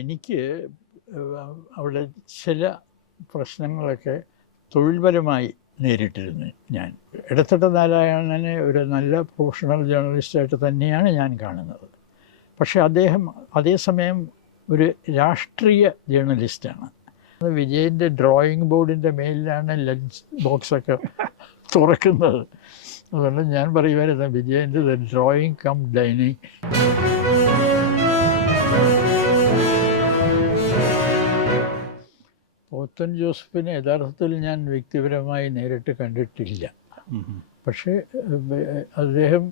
എനിക്ക് അവിടെ ചില പ്രശ്നങ്ങളൊക്കെ തൊഴിൽപരമായി നേരിട്ടിരുന്നു. ഞാൻ ഇടത്തട്ട നാരായണനെ ഒരു നല്ല പ്രൊഫഷണൽ ജേർണലിസ്റ്റായിട്ട് തന്നെയാണ് ഞാൻ കാണുന്നത്. പക്ഷേ അദ്ദേഹം അതേസമയം ഒരു രാഷ്ട്രീയ ജേർണലിസ്റ്റാണ്. വിജയൻ്റെ ഡ്രോയിങ് ബോർഡിൻ്റെ മേലിലാണ് ലഞ്ച് ബോക്സൊക്കെ തുറക്കുന്നത്. അതുകൊണ്ട് ഞാൻ പറയുമായിരുന്നു വിജയൻ്റെ ഡ്രോയിങ് കം ഡൈനിങ്. പോത്തൻ ജോസഫിനെ യഥാർത്ഥത്തിൽ ഞാൻ വ്യക്തിപരമായി നേരിട്ട് കണ്ടിട്ടില്ല. പക്ഷേ അദ്ദേഹം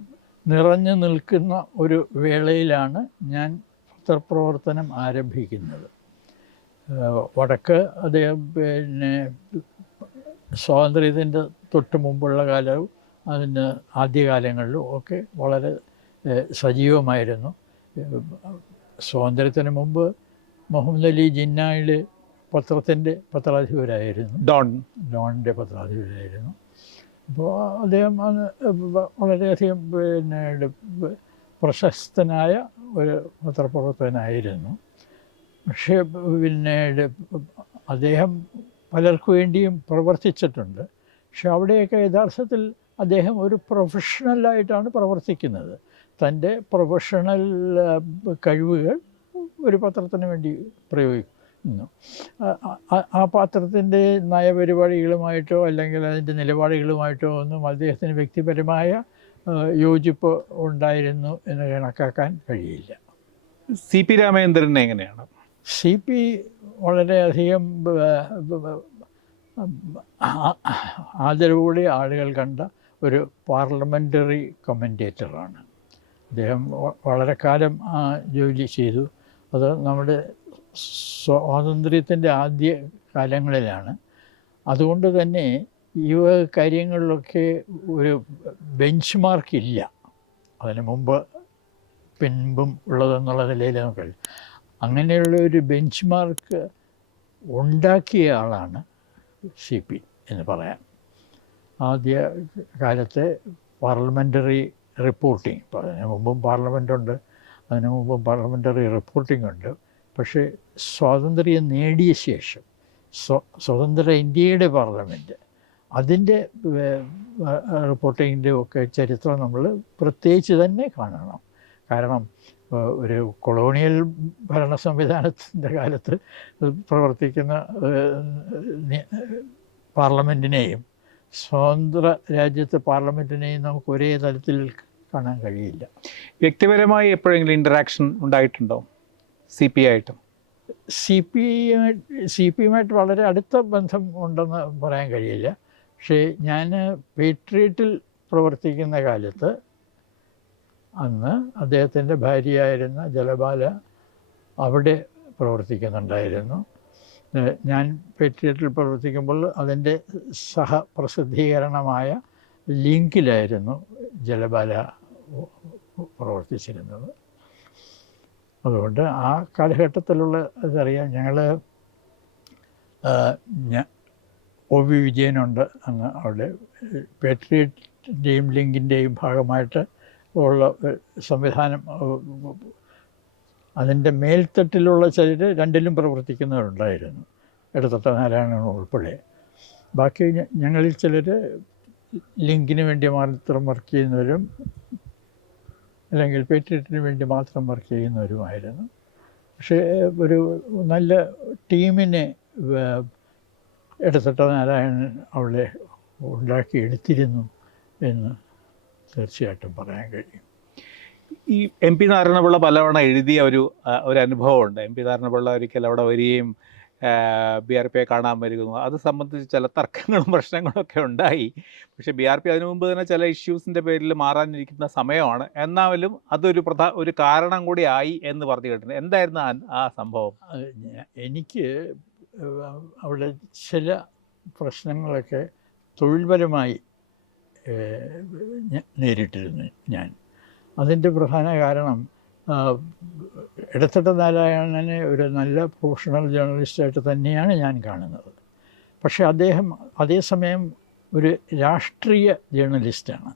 നിറഞ്ഞു നിൽക്കുന്ന ഒരു വേളയിലാണ് ഞാൻ പത്രപ്രവർത്തനം ആരംഭിക്കുന്നത്. വടക്ക് അദ്ദേഹം സ്വാതന്ത്ര്യത്തിൻ്റെ തൊട്ട് മുമ്പുള്ള കാലവും അതിന് ആദ്യകാലങ്ങളിലും ഒക്കെ വളരെ സജീവമായിരുന്നു. സ്വാതന്ത്ര്യത്തിന് മുമ്പ് മുഹമ്മദ് അലി ജിന്നയിൽ പത്രത്തിൻ്റെ പത്രാധിപരായിരുന്നു, ഡോണിൻ്റെ പത്രാധിപരായിരുന്നു. അപ്പോൾ അദ്ദേഹം വളരെയധികം പ്രശസ്തനായ ഒരു പത്രപ്രവർത്തകനായിരുന്നു. പക്ഷേ പിന്നീട് അദ്ദേഹം പലർക്കു വേണ്ടിയും പ്രവർത്തിച്ചിട്ടുണ്ട്. പക്ഷെ അവിടെയൊക്കെ യഥാർത്ഥത്തിൽ അദ്ദേഹം ഒരു പ്രൊഫഷണലായിട്ടാണ് പ്രവർത്തിക്കുന്നത്. തൻ്റെ പ്രൊഫഷണൽ കഴിവുകൾ ഒരു പത്രത്തിന് വേണ്ടി പ്രയോഗിക്കുന്നു. ആ പത്രത്തിൻ്റെ നയപരിപാടികളുമായിട്ടോ അല്ലെങ്കിൽ അതിൻ്റെ നിലപാടുകളുമായിട്ടോ ഒന്നും അദ്ദേഹത്തിന് വ്യക്തിപരമായ യോജിപ്പ് ഉണ്ടായിരുന്നു എന്ന് കണക്കാക്കാൻ കഴിയില്ല. സി പി രാമചന്ദ്രൻ എങ്ങനെയാണ്? സി പി വളരെയധികം ആദരവോടെ ആളുകൾ കണ്ട ഒരു പാർലമെൻ്ററി കമൻറ്റേറ്ററാണ്. അദ്ദേഹം വളരെ കാലം ജോലി ചെയ്തു. അത് നമ്മുടെ സ്വാതന്ത്ര്യത്തിൻ്റെ ആദ്യ കാലങ്ങളിലാണ്. അതുകൊണ്ട് തന്നെ ഈ കാര്യങ്ങളിലൊക്കെ ഒരു ബെഞ്ച് മാർക്കില്ല, അതിന് മുമ്പ് പിൻപും ഉള്ളതെന്നുള്ള നിലയിൽ നമുക്ക് അങ്ങനെയുള്ള ഒരു ബെഞ്ച് മാർക്ക് ഉണ്ടാക്കിയ ആളാണ് സി പി എന്ന് പറയാം. ആദ്യ കാലത്തെ പാർലമെൻ്ററി റിപ്പോർട്ടിംഗ്, അതിന് മുമ്പും പാർലമെൻറ്റുണ്ട്, അതിന് മുമ്പും പാർലമെൻ്ററി റിപ്പോർട്ടിംഗ് ഉണ്ട്. പക്ഷേ സ്വാതന്ത്ര്യം നേടിയ ശേഷം സ്വതന്ത്ര ഇന്ത്യയുടെ പാർലമെൻറ്റ് അതിൻ്റെ റിപ്പോർട്ടിങ്ങിൻ്റെ ഒക്കെ ചരിത്രം നമ്മൾ പ്രത്യേകിച്ച് തന്നെ കാണണം. കാരണം ഒരു കൊളോണിയൽ ഭരണ സംവിധാനത്തിൻ്റെ കാലത്ത് പ്രവർത്തിക്കുന്ന പാർലമെൻറ്റിനെയും സ്വതന്ത്ര രാജ്യത്തെ പാർലമെൻറ്റിനെയും നമുക്ക് ഒരേ തലത്തിൽ കാണാൻ കഴിയില്ല. വ്യക്തിപരമായി എപ്പോഴെങ്കിലും ഇൻ്ററാക്ഷൻ ഉണ്ടായിട്ടുണ്ടോ സി പി ആയിട്ട്? സി പിയുമായിട്ട് വളരെ അടുത്ത ബന്ധം ഉണ്ടെന്ന് പറയാൻ കഴിയില്ല. പക്ഷേ ഞാൻ പേട്രിയറ്റിൽ പ്രവർത്തിക്കുന്ന കാലത്ത് അന്ന് അദ്ദേഹത്തിൻ്റെ ഭാര്യയായിരുന്ന ജലബാല അവിടെ പ്രവർത്തിക്കുന്നുണ്ടായിരുന്നു. ഞാൻ പേട്രിയറ്റിൽ പ്രവർത്തിക്കുമ്പോൾ അതിൻ്റെ സഹപ്രസിദ്ധീകരണമായ ലിങ്കിലായിരുന്നു ജലബാല പ്രവർത്തിച്ചിരുന്നത്. അതുകൊണ്ട് ആ കാലഘട്ടത്തിലുള്ള ഇതറിയാം. ഞങ്ങൾ ഒ വി വിജയനുണ്ട് അന്ന് അവിടെ. പേട്രിയറ്റിൻ്റെയും ലിങ്കിൻ്റെയും ഭാഗമായിട്ട് ഉള്ള സംവിധാനം, അതിൻ്റെ മേൽത്തട്ടിലുള്ള ചിലർ രണ്ടിലും പ്രവർത്തിക്കുന്നവരുണ്ടായിരുന്നു, ഇടത്തട്ട നാരായണൻ ഉൾപ്പെടെ. ബാക്കി ഞങ്ങളിൽ ചിലർ ലിങ്കിന് വേണ്ടി മാത്രം വർക്ക് ചെയ്യുന്നവരും അല്ലെങ്കിൽ പേട്രിയറ്റിന് വേണ്ടി മാത്രം വർക്ക് ചെയ്യുന്നവരുമായിരുന്നു. പക്ഷേ ഒരു നല്ല ടീമിനെ ഇടത്തട്ട നാരായണൻ അവിടെ ഉണ്ടാക്കിയെടുത്തിരുന്നു എന്ന് തീർച്ചയായിട്ടും പറയാൻ കഴിയും. ഈ എം പി നാരായണപിള്ള പലവണ എഴുതിയ ഒരു അനുഭവമുണ്ട്. എം പി നാരായണപിള്ള ഒരിക്കൽ അവിടെ വരികയും ബി ആർ പിയെ കാണാൻ വരുന്നു. അത് സംബന്ധിച്ച് ചില തർക്കങ്ങളും പ്രശ്നങ്ങളൊക്കെ ഉണ്ടായി. പക്ഷേ ബി ആർ പി അതിനു മുമ്പ് തന്നെ ചില ഇഷ്യൂസിൻ്റെ പേരിൽ മാറാനിരിക്കുന്ന സമയമാണ്. എന്നാലും അതൊരു കാരണം കൂടി ആയി എന്ന് പറഞ്ഞു കേട്ടിട്ടുണ്ട്. എന്തായിരുന്നു ആ സംഭവം? എനിക്ക് അവിടെ ചില പ്രശ്നങ്ങളൊക്കെ തൊഴിൽപരമായി നേരിട്ടിരുന്നു ഞാൻ. അതിൻ്റെ പ്രധാന കാരണം ഇടത്തട്ട നാരായണനെ ഒരു നല്ല പ്രൊഫഷണൽ ജേർണലിസ്റ്റായിട്ട് തന്നെയാണ് ഞാൻ കാണുന്നത്. പക്ഷേ അദ്ദേഹം അതേസമയം ഒരു രാഷ്ട്രീയ ജേർണലിസ്റ്റാണ്.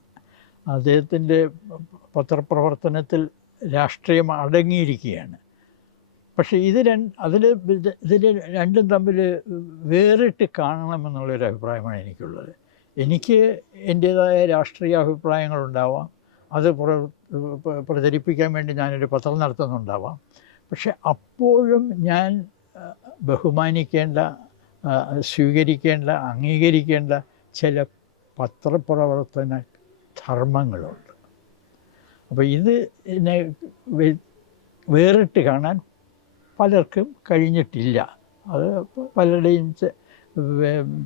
അദ്ദേഹത്തിൻ്റെ പത്രപ്രവർത്തനത്തിൽ രാഷ്ട്രീയം അടങ്ങിയിരിക്കുകയാണ്. പക്ഷേ ഇതിൽ രണ്ടും തമ്മിൽ വേറിട്ട് കാണണമെന്നുള്ളൊരു അഭിപ്രായമാണ് എനിക്കുള്ളത്. എനിക്ക് എൻ്റേതായ രാഷ്ട്രീയ അഭിപ്രായങ്ങളുണ്ടാവാം, അത് പ്രചരിപ്പിക്കാൻ വേണ്ടി ഞാനൊരു പത്രം നടത്തുന്നുണ്ടാവാം. പക്ഷെ അപ്പോഴും ഞാൻ ബഹുമാനിക്കേണ്ട, സ്വീകരിക്കേണ്ട, അംഗീകരിക്കേണ്ട ചില പത്രപ്രവർത്തന ധർമ്മങ്ങളുണ്ട്. അപ്പോൾ ഇതിനെ വേറിട്ട് കാണാൻ പലർക്കും കഴിഞ്ഞിട്ടില്ല. അത് പലരുടെയും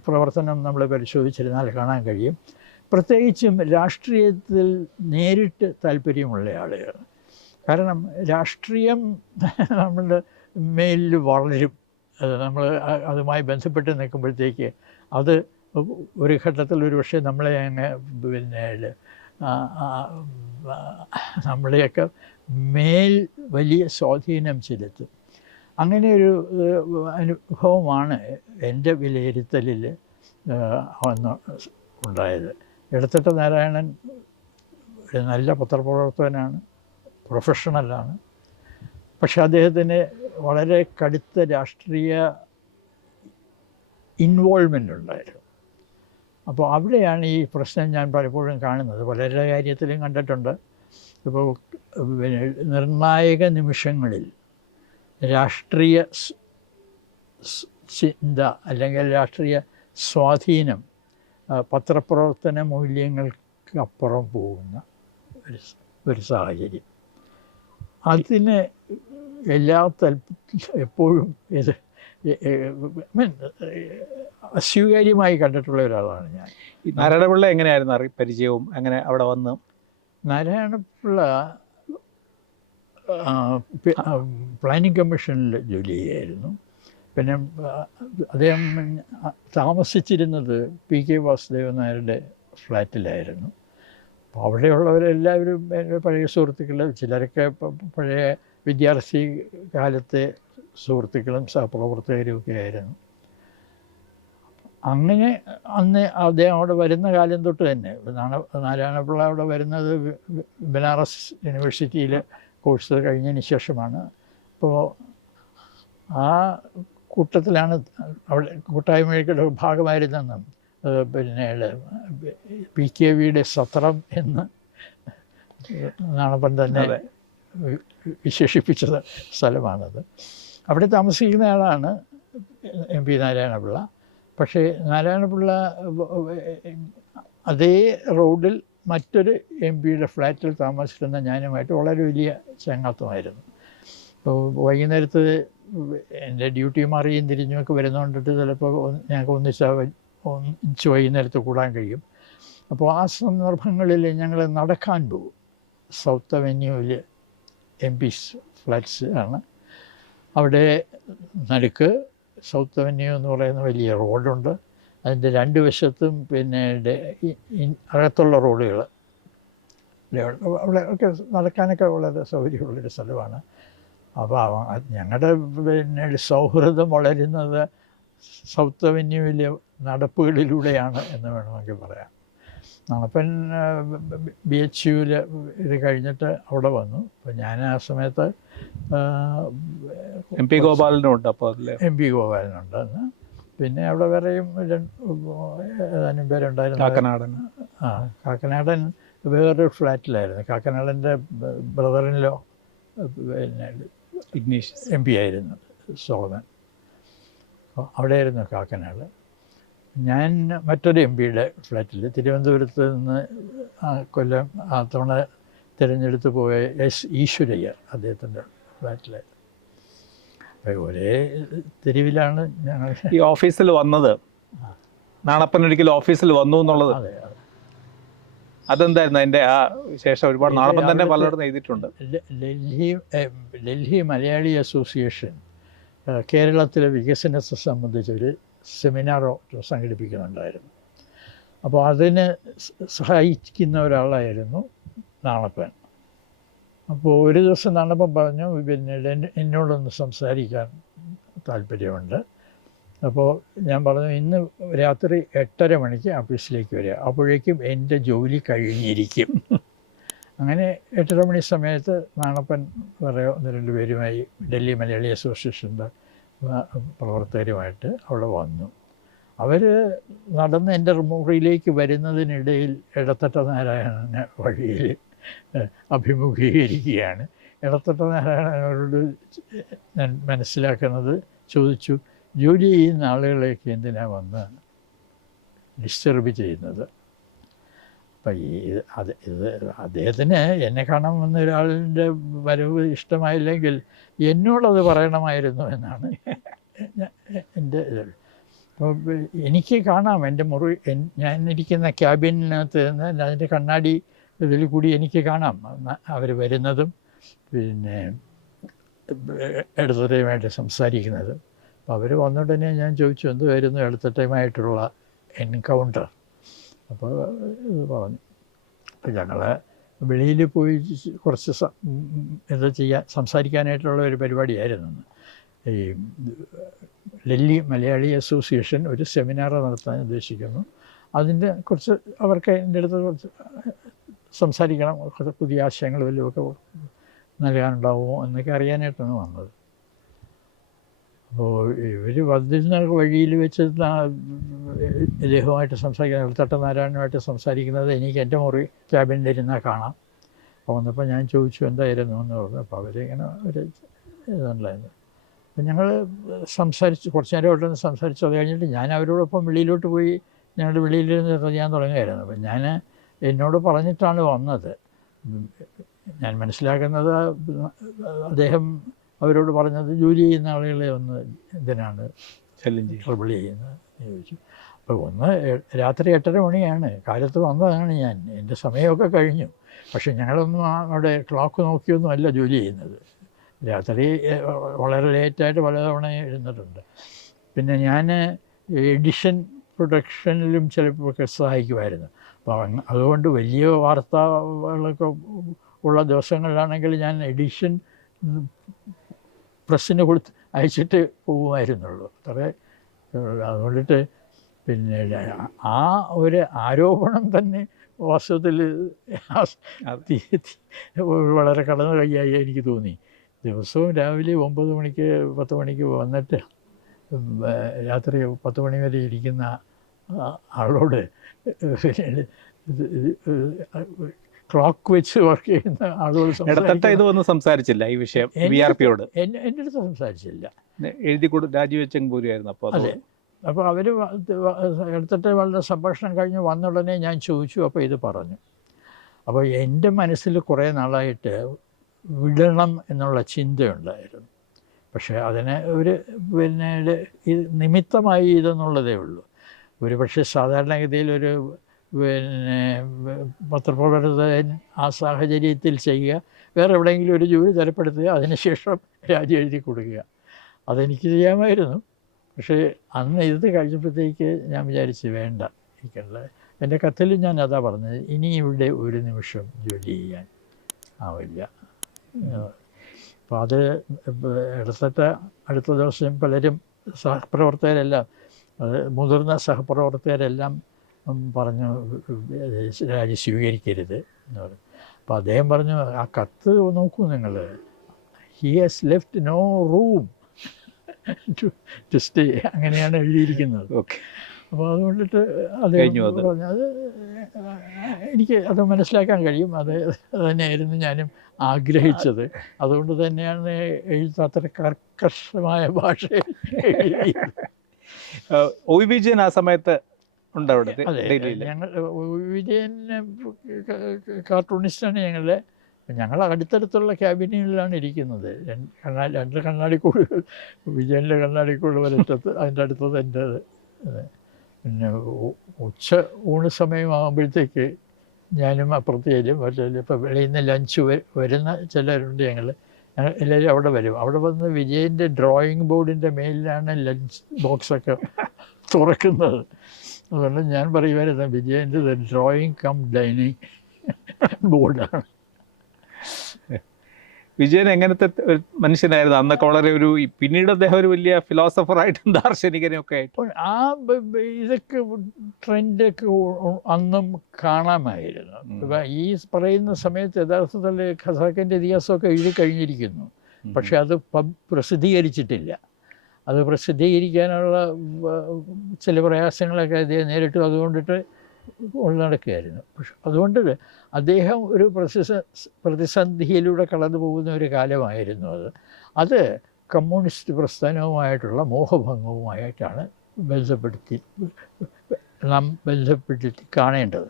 പ്രവർത്തനം നമ്മൾ പരിശോധിച്ചിരുന്നാൽ കാണാൻ കഴിയും. പ്രത്യേകിച്ചും രാഷ്ട്രീയത്തിൽ നേരിട്ട് താല്പര്യമുള്ള ആളുകൾ. കാരണം രാഷ്ട്രീയം നമ്മളുടെ മേലിൽ വളരും. നമ്മൾ അതുമായി ബന്ധപ്പെട്ട് നിൽക്കുമ്പോഴത്തേക്ക് അത് ഒരു ഘട്ടത്തിൽ ഒരു പക്ഷേ നമ്മളെ അങ്ങ് നമ്മളെയൊക്കെ മേൽ വലിയ സ്വാധീനം ചെലുത്തും. അങ്ങനെയൊരു അനുഭവമാണ് എൻ്റെ വിലയിരുത്തലിൽ അന്ന് ഉണ്ടായത്. എടത്തട്ട നാരായണൻ ഒരു നല്ല പത്രപ്രവർത്തകനാണ്, പ്രൊഫഷണലാണ്. പക്ഷെ അദ്ദേഹത്തിന് വളരെ കടുത്ത രാഷ്ട്രീയ ഇൻവോൾവ്മെൻ്റ് ഉണ്ടായിരുന്നു. അപ്പോൾ അവിടെയാണ് ഈ പ്രശ്നം ഞാൻ പലപ്പോഴും കാണുന്നത്. പലരുടെ കാര്യത്തിലും കണ്ടിട്ടുണ്ട്. ഇപ്പോൾ നിർണായക നിമിഷങ്ങളിൽ രാഷ്ട്രീയ ചിന്ത അല്ലെങ്കിൽ രാഷ്ട്രീയ സ്വാധീനം പത്രപ്രവർത്തന മൂല്യങ്ങൾക്ക് അപ്പുറം പോകുന്ന ഒരു സാഹചര്യം. അതിന് എപ്പോഴും ഇത് അസ്വീകാര്യമായി കണ്ടിട്ടുള്ള ഒരാളാണ് ഞാൻ. നാരായണപിള്ള എങ്ങനെയായിരുന്നു പരിചയവും? അങ്ങനെ അവിടെ വന്ന് നാരായണപിള്ള പ്ലാനിംഗ് കമ്മീഷനിൽ ജോലി ചെയ്യുമായിരുന്നു. പിന്നെ അദ്ദേഹം താമസിച്ചിരുന്നത് പി കെ വാസുദേവൻ നായരുടെ ഫ്ലാറ്റിലായിരുന്നു. അപ്പോൾ അവിടെയുള്ളവരെല്ലാവരും എൻ്റെ പഴയ സുഹൃത്തുക്കൾ, ചിലരൊക്കെ പഴയ വിദ്യാർത്ഥി കാലത്തെ സുഹൃത്തുക്കളും സഹപ്രവർത്തകരും ഒക്കെ ആയിരുന്നു. അങ്ങനെ അന്ന് അദ്ദേഹം അവിടെ വരുന്ന കാലം തൊട്ട് തന്നെ നാരായണപിള്ള അവിടെ വരുന്നത് ബനാറസ് യൂണിവേഴ്സിറ്റിയിൽ കോഴ്സ് കഴിഞ്ഞതിന് ശേഷമാണ്. അപ്പോൾ ആ കൂട്ടത്തിലാണ് അവിടെ കൂട്ടായ്മയുടെ ഭാഗമായിരുന്നെന്നും പിന്നീട് പി കെ വിയുടെ സത്രം എന്ന് നാണപ്പൻ തന്നെ വിശേഷിപ്പിച്ച സ്ഥലമാണത്. അവിടെ താമസിക്കുന്ന ആളാണ് എം പി നാരായണപിള്ള. പക്ഷേ നാരായണപിള്ള അതേ റോഡിൽ മറ്റൊരു എം പിയുടെ ഫ്ലാറ്റിൽ താമസിച്ചിരുന്ന ഞാനുമായിട്ട് വളരെ വലിയ ചങ്ങാത്തമായിരുന്നു. അപ്പോൾ വൈകുന്നേരത്ത് എൻ്റെ ഡ്യൂട്ടി മാറിയും തിരിഞ്ഞുമൊക്കെ വരുന്നതുകൊണ്ടിട്ട് ചിലപ്പോൾ ഞങ്ങൾക്ക് ഒന്നിച്ച് വൈകുന്നേരത്ത് കൂടാൻ കഴിയും. അപ്പോൾ ആ സന്ദർഭങ്ങളിൽ ഞങ്ങൾ നടക്കാൻ പോകും. സൗത്ത് അവന്യൂവിൽ എം പി ഫ്ലാറ്റ്സ് ആണ്. അവിടെ നടുക്ക് സൗത്ത് അവന്യൂ എന്ന് പറയുന്ന വലിയ റോഡുണ്ട്. അതിൻ്റെ രണ്ട് വശത്തും പിന്നെ അകത്തുള്ള റോഡുകൾ, അവിടെ ഒക്കെ നടക്കാനൊക്കെ വളരെ സൗകര്യമുള്ളൊരു സ്ഥലമാണ്. അപ്പോൾ ഞങ്ങളുടെ പിന്നെ സൗഹൃദം വളരുന്നത് സൗത്ത് അവന്യൂവിലെ നടപ്പുകളിലൂടെയാണ് എന്ന് വേണമെങ്കിൽ പറയാം. നാണപ്പൻ BHUവിൽ ഇത് കഴിഞ്ഞിട്ട് അവിടെ വന്നു. അപ്പോൾ ഞാൻ ആ സമയത്ത് MP ഗോപാലനുണ്ട്. അപ്പോൾ MP ഗോപാലനുണ്ട് അന്ന്. പിന്നെ അവിടെ വേറെയും ഏതാനും പേരുണ്ടായിരുന്നു. കാക്കനാടൻ വേറൊരു ഫ്ലാറ്റിലായിരുന്നു. കാക്കനാടൻ്റെ ബ്രദറിനിലോ പിന്നെ ഇഗ്നീഷ്യസ് MP ആയിരുന്നു സോളമൻ. അവിടെയായിരുന്നു കാക്കനാട്. ഞാൻ മറ്റൊരു MP യുടെ ഫ്ലാറ്റിൽ തിരുവനന്തപുരത്ത് നിന്ന് കൊല്ലം ആ തവണ തിരഞ്ഞെടുത്ത് പോയ S ഈശ്വരയ്യർ അദ്ദേഹത്തിൻ്റെ ഫ്ലാറ്റിൽ. ഒരേ തെരുവിലാണ് ഞങ്ങൾ ഈ ഓഫീസിൽ വന്നത്. നാണപ്പൻ ഒരിക്കലും ഓഫീസിൽ വന്നു എന്നുള്ളത് അതെ. അതെന്തായിരുന്നു അതിൻ്റെ ആ ശേഷം? ഒരുപാട് നാണപ്പൻ തന്നെ പലയിടത്തും എഴുതിയിട്ടുണ്ട്. ഡൽഹി മലയാളി അസോസിയേഷൻ കേരളത്തിലെ വികസനത്തെ സംബന്ധിച്ചൊരു സെമിനാറോ സംഘടിപ്പിക്കുന്നുണ്ടായിരുന്നു. അപ്പോൾ അതിന് സഹായിക്കുന്ന ഒരാളായിരുന്നു നാണപ്പൻ. അപ്പോൾ ഒരു ദിവസം നാണപ്പൻ പറഞ്ഞു, പിന്നീട് എന്നോടൊന്ന് സംസാരിക്കാൻ താല്പര്യമുണ്ട്. അപ്പോൾ ഞാൻ പറഞ്ഞു, ഇന്ന് രാത്രി 8:30 മണിക്ക് ഓഫീസിലേക്ക് വരിക, അപ്പോഴേക്കും എൻ്റെ ജോലി കഴിഞ്ഞിരിക്കും. അങ്ങനെ 8:30 മണി സമയത്ത് നാണപ്പൻ വേറെ 1-2 പേരുമായി ഡൽഹി മലയാളി അസോസിയേഷൻ്റെ പ്രവർത്തകരുമായിട്ട് അവിടെ വന്നു. അവർ നടന്ന് എൻ്റെ മുറിയിലേക്ക് വരുന്നതിനിടയിൽ ഇടത്തട്ട നാരായണനെ വഴിയിൽ അഭിമുഖീകരിക്കുകയാണ്. ഇടത്തട്ട നാരായണനോട് ഞാൻ മനസ്സിലാക്കുന്നത് ചോദിച്ചു, ജോലി ചെയ്യുന്ന ആളുകളെയൊക്കെ എന്തിനാണ് വന്ന് ഡിസ്റ്റർബ് ചെയ്യുന്നത്? അപ്പം ഇത് അദ്ദേഹത്തിന് എന്നെ കാണാൻ വന്ന ഒരാളിൻ്റെ വരവ് ഇഷ്ടമായില്ലെങ്കിൽ എന്നോടത് പറയണമായിരുന്നു എന്നാണ് എൻ്റെ ഇത്. അപ്പോൾ എനിക്ക് കാണാം എൻ്റെ ഞാൻ ഇരിക്കുന്ന ക്യാബിനകത്ത് നിന്ന് അതിൻ്റെ കണ്ണാടി ഇതിൽ കൂടി എനിക്ക് കാണാം അവർ വരുന്നതും പിന്നെ ഇടത്തട്ടയുമായിട്ട് സംസാരിക്കുന്നതും. അപ്പോൾ അവർ വന്നുടനെ ഞാൻ ചോദിച്ചു, എന്തുവായിരുന്നു ഇടത്തട്ടയുമായിട്ടുള്ള എൻകൗണ്ടർ? അപ്പോൾ ഇത് പറഞ്ഞു. അപ്പോൾ ഞങ്ങൾ വെളിയിൽ പോയി കുറച്ച് സംസാരിക്കാനായിട്ടുള്ള ഒരു പരിപാടിയായിരുന്നു. ഈ ഡൽഹി മലയാളി അസോസിയേഷൻ ഒരു സെമിനാർ നടത്താൻ ഉദ്ദേശിക്കുന്നു. അതിൻ്റെ കുറച്ച് അവർക്ക് എൻ്റെ അടുത്ത് കുറച്ച് സംസാരിക്കണം, കുറച്ച് പുതിയ ആശയങ്ങൾ വല്ലതുമൊക്കെ നൽകാനുണ്ടാവുമോ എന്നൊക്കെ അറിയാനായിട്ടാണ് വന്നത്. അപ്പോൾ ഇവർ വന്നിരുന്ന വഴിയിൽ വെച്ച് ഇദ്ദേഹവുമായിട്ട് സംസാരിക്കുന്ന ഇടത്തട്ട നാരായണനുമായിട്ട് സംസാരിക്കുന്നത് എനിക്ക് എൻ്റെ മുറി ക്യാബിനിലിരുന്നാൽ കാണാം. അപ്പോൾ വന്നപ്പോൾ ഞാൻ ചോദിച്ചു എന്തായിരുന്നു എന്ന് പറഞ്ഞു. അപ്പോൾ അവരിങ്ങനെ ഒരു ഇതുണ്ടായിരുന്നു. അപ്പം ഞങ്ങൾ സംസാരിച്ച് കുറച്ച് നേരം അവിടെ നിന്ന് സംസാരിച്ചു. അത് കഴിഞ്ഞിട്ട് ഞാൻ അവരോടൊപ്പം വെളിയിലോട്ട് പോയി ഞങ്ങളുടെ വെളിയിലിരുന്ന് ചെയ്യാൻ തുടങ്ങുമായിരുന്നു. അപ്പം ഞാൻ എന്നോട് പറഞ്ഞിട്ടാണ് വന്നത്. ഞാൻ മനസ്സിലാക്കുന്നത് അദ്ദേഹം അവരോട് പറഞ്ഞത് ജോലി ചെയ്യുന്ന ആളുകളെ ഒന്ന് എന്തിനാണ് ട്രബിൾ ചെയ്യുന്നത് ചോദിച്ചു. അപ്പോൾ രാത്രി 8:30 മണിയാണ്, കാലത്ത് വന്നതാണ് ഞാൻ, എൻ്റെ സമയമൊക്കെ കഴിഞ്ഞു. പക്ഷേ ഞങ്ങളൊന്നും അവിടെ ക്ലോക്ക് നോക്കിയൊന്നും അല്ല ജോലി ചെയ്യുന്നത്. രാത്രി വളരെ ലേറ്റായിട്ട് പലതവണ ഇരുന്നിട്ടുണ്ട്. പിന്നെ ഞാൻ എഡിഷൻ പ്രൊഡക്ഷനിലും ചിലപ്പോൾ സഹായിക്കുമായിരുന്നു. അപ്പോൾ അതുകൊണ്ട് വലിയ വാർത്തകളൊക്കെ ഉള്ള ദിവസങ്ങളിലാണെങ്കിൽ ഞാൻ എഡിഷൻ പ്രസ്സിന് അയച്ചിട്ട് പോകുമായിരുന്നുള്ളൂ. അത്രേ. അതുകൊണ്ടിട്ട് പിന്നെ ആ ഒരു ആരോപണം തന്നെ വാസ്തവത്തിൽ വളരെ കടന്നു കൈയായി എനിക്ക് തോന്നി. ദിവസവും രാവിലെ 9 മണിക്ക് 10 മണിക്ക് വന്നിട്ട് രാത്രി 10 മണി വരെ ഇരിക്കുന്ന ആളോട് ക്ലോക്ക് വെച്ച് വർക്ക് ചെയ്യുന്ന ആളോട് ഇതൊന്നും സംസാരിച്ചില്ല ഈ വിഷയം. എൻ്റെ അടുത്ത് സംസാരിച്ചില്ല, എഴുതി രാജിവെച്ചെങ്കിൽ പോരുമായിരുന്നു. അപ്പോൾ അതെ. അപ്പോൾ അവർ എടുത്തിട്ട് വളരെ സംഭാഷണം കഴിഞ്ഞ് വന്നുടനെ ഞാൻ ചോദിച്ചു. അപ്പോൾ ഇത് പറഞ്ഞു. അപ്പോൾ എൻ്റെ മനസ്സിൽ കുറേ നാളായിട്ട് വിടണം എന്നുള്ള ചിന്തയുണ്ടായിരുന്നു. പക്ഷേ അതിന് ഒരു പിന്നെ ഇത് നിമിത്തമായി ഇതെന്നുള്ളതേ ഉള്ളൂ. ഒരു പക്ഷേ സാധാരണഗതിയിൽ ഒരു പിന്നെ പത്രപ്രവർത്തകൻ ആ സാഹചര്യത്തിൽ ചെയ്യുക, വേറെ എവിടെയെങ്കിലും ഒരു ജോലി തരപ്പെടുത്തുക, അതിനുശേഷം രാജി എഴുതി കൊടുക്കുക, അതെനിക്ക് ചെയ്യാമായിരുന്നു. പക്ഷേ അന്ന് ഇത് കഴിഞ്ഞപ്പോഴത്തേക്ക് ഞാൻ വിചാരിച്ച് വേണ്ട, എനിക്കുള്ള എൻ്റെ കത്തിലും ഞാൻ അതാ പറഞ്ഞത്, ഇനി ഇവിടെ ഒരു നിമിഷം ജോലി ചെയ്യാൻ ആവില്ല. അപ്പോൾ അത് എടുത്തിട്ട് അടുത്ത ദിവസം പലരും സഹപ്രവർത്തകരെല്ലാം, അത് മുതിർന്ന സഹപ്രവർത്തകരെല്ലാം പറഞ്ഞു രാജി സ്വീകരിക്കരുത് എന്ന് പറഞ്ഞു. അപ്പോൾ അദ്ദേഹം പറഞ്ഞു, ആ കത്ത് നോക്കൂ നിങ്ങൾ, he has left no room to stay, അങ്ങനെയാണ് എഴുതിയിരിക്കുന്നത്. ഓക്കെ. അപ്പോൾ അതുകൊണ്ടിട്ട് അദ്ദേഹം പറഞ്ഞു, അത് എനിക്ക് അത് മനസ്സിലാക്കാൻ കഴിയും, അത് തന്നെയായിരുന്നു ഞാനും ആഗ്രഹിച്ചത്. അതുകൊണ്ട് തന്നെയാണ് എഴുത്ത് അത്ര കർക്കശമായ ഭാഷയിൽ എഴുതിയത്. ഒ. വിജയൻ ആ സമയത്ത് ഉണ്ടവിടെ? ഞങ്ങൾ വിജയൻ കാർട്ടൂണിസ്റ്റാണ് ഞങ്ങൾ അടുത്തടുത്തുള്ള ക്യാബിനുകളിലാണ് ഇരിക്കുന്നത്. രണ്ട് കണ്ണാടിക്കൂടുകൾ, വിജയൻ്റെ കണ്ണാടിക്കൂട് ഒരറ്റത്ത്, അതിൻ്റെ അടുത്തത് എൻ്റേത്. പിന്നെ ഊണ് സമയമാകുമ്പോഴത്തേക്ക് ഞാനും അപ്പുറത്ത് ചെല്ലും. പക്ഷേ ഇപ്പോൾ വെളിയിൽ നിന്ന് ലഞ്ച് വരുന്ന ചിലരുണ്ട്, ഞങ്ങൾ എല്ലാവരും അവിടെ വരും. അവിടെ വന്ന് വിജയൻ്റെ ഡ്രോയിങ് ബോർഡിൻ്റെ മേലിലാണ് ലഞ്ച് ബോക്സൊക്കെ തുറക്കുന്നത്. അതുകൊണ്ട് ഞാൻ പറയുമായിരുന്നു, വിജയൻ്റെ ഡ്രോയിങ് കം ഡൈനിങ് ബോർഡാണ്. വിജയൻ എങ്ങനത്തെ ഒരു മനുഷ്യനായിരുന്നു അന്നൊക്കെ? വളരെ ഒരു പിന്നീട് അദ്ദേഹം ഒരു വലിയ ഫിലോസഫറായിട്ടും ദാർശനികനും ഒക്കെ ആയിട്ട്. അപ്പോൾ ഇതൊക്കെ ട്രെൻഡൊക്കെ അന്നും കാണാമായിരുന്നു. ഇപ്പം ഈ പറയുന്ന സമയത്ത് യഥാർത്ഥത്തിൽ ഖസാക്കിൻ്റെ ഇതിഹാസമൊക്കെ എഴുതി കഴിഞ്ഞിരിക്കുന്നു. പക്ഷെ അത് പ്രസിദ്ധീകരിച്ചിട്ടില്ല. അത് പ്രസിദ്ധീകരിക്കാനുള്ള ചില പ്രയാസങ്ങളൊക്കെ അദ്ദേഹം നേരിട്ടു. അതുകൊണ്ടിട്ട് നടക്കുകയായിരുന്നു. പക്ഷെ അതുകൊണ്ട് അദ്ദേഹം ഒരു പ്രതിസന്ധിയിലൂടെ കടന്നു പോകുന്ന ഒരു കാലമായിരുന്നു അത് കമ്മ്യൂണിസ്റ്റ് പ്രസ്ഥാനവുമായിട്ടുള്ള മോഹഭംഗവുമായിട്ടാണ് നാം ബന്ധപ്പെടുത്തി കാണേണ്ടത്.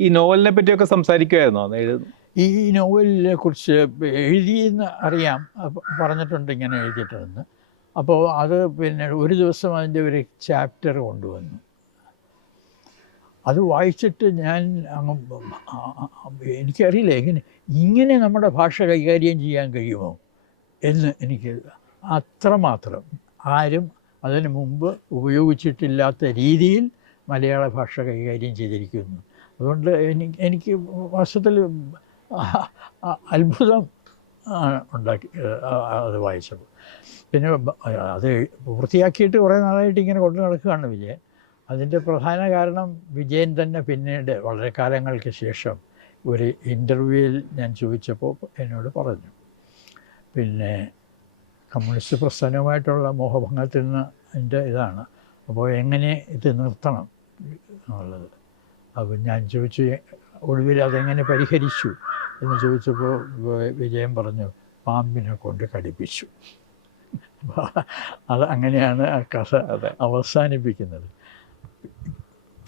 ഈ നോവലിനെ പറ്റിയൊക്കെ സംസാരിക്കുമായിരുന്നോ അന്ന് എഴുതുന്നു? ഈ നോവലിനെ കുറിച്ച് എഴുതിയെന്ന് അറിയാം, പറഞ്ഞിട്ടുണ്ട് ഇങ്ങനെ എഴുതിയിട്ടുണ്ടെന്ന്. അപ്പോൾ അത് പിന്നെ ഒരു ദിവസം അതിൻ്റെ ഒരു ചാപ്റ്റർ കൊണ്ടുവന്നു. അത് വായിച്ചിട്ട് ഞാൻ എനിക്കറിയില്ല ഇങ്ങനെ നമ്മുടെ ഭാഷ കൈകാര്യം ചെയ്യാൻ കഴിയുമോ എന്ന്. എനിക്ക് അത്രമാത്രം ആരും അതിനു മുമ്പ് ഉപയോഗിച്ചിട്ടില്ലാത്ത രീതിയിൽ മലയാള ഭാഷ കൈകാര്യം ചെയ്തിരിക്കുന്നു. അതുകൊണ്ട് എനിക്ക് വാസ്തവത്തിൽ അത്ഭുതം ഉണ്ടാക്കി അത് വായിച്ചപ്പോൾ. പിന്നെ അത് പൂർത്തിയാക്കിയിട്ട് കുറേ നാളായിട്ട് ഇങ്ങനെ കൊണ്ടു നടക്കുകയാണ് വിജയൻ. അതിൻ്റെ പ്രധാന കാരണം വിജയൻ തന്നെ പിന്നീട് വളരെ കാലങ്ങൾക്ക് ശേഷം ഒരു ഇൻ്റർവ്യൂവിൽ ഞാൻ ചോദിച്ചപ്പോൾ എന്നോട് പറഞ്ഞു, പിന്നെ കമ്മ്യൂണിസ്റ്റ് പ്രസ്ഥാനവുമായിട്ടുള്ള മോഹഭംഗത്തിൽ നിന്ന് എൻ്റെ ഇതാണ്, അപ്പോൾ എങ്ങനെ ഇത് നിർത്തണം എന്നുള്ളത്. അപ്പോൾ ഞാൻ ചോദിച്ചു, ഒടുവിൽ അതെങ്ങനെ പരിഹരിച്ചു എന്ന് ചോദിച്ചപ്പോൾ വിജയൻ പറഞ്ഞു, പാമ്പിനെ കൊണ്ട് കടിപ്പിച്ചു. അത് അങ്ങനെയാണ് ആ കഥ അവസാനിപ്പിക്കുന്നത്.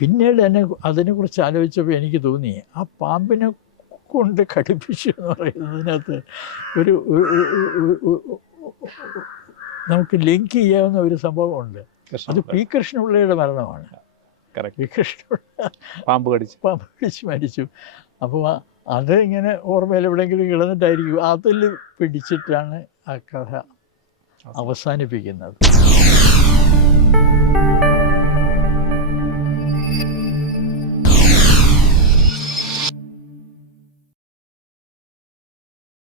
പിന്നീട് അതിനെക്കുറിച്ച് ആലോചിച്ചപ്പോൾ എനിക്ക് തോന്നി, ആ പാമ്പിനെ കൊണ്ട് കടിപ്പിച്ചു എന്ന് പറയുന്നതിനകത്ത് ഒരു നമുക്ക് ലിങ്ക് ചെയ്യാവുന്ന ഒരു സംഭവമുണ്ട്. അത് പി കൃഷ്ണപിള്ളയുടെ മരണമാണ്. പി കൃഷ്ണപിള്ള പാമ്പ് കടിച്ച് മരിച്ചു. അപ്പോൾ അത് ഇങ്ങനെ ഓർമ്മയിൽ എവിടെയെങ്കിലും കിടന്നിട്ടായിരിക്കും അതിൽ പിടിച്ചിട്ടാണ് ആ കഥ അവസാനിപ്പിക്കുന്നത്.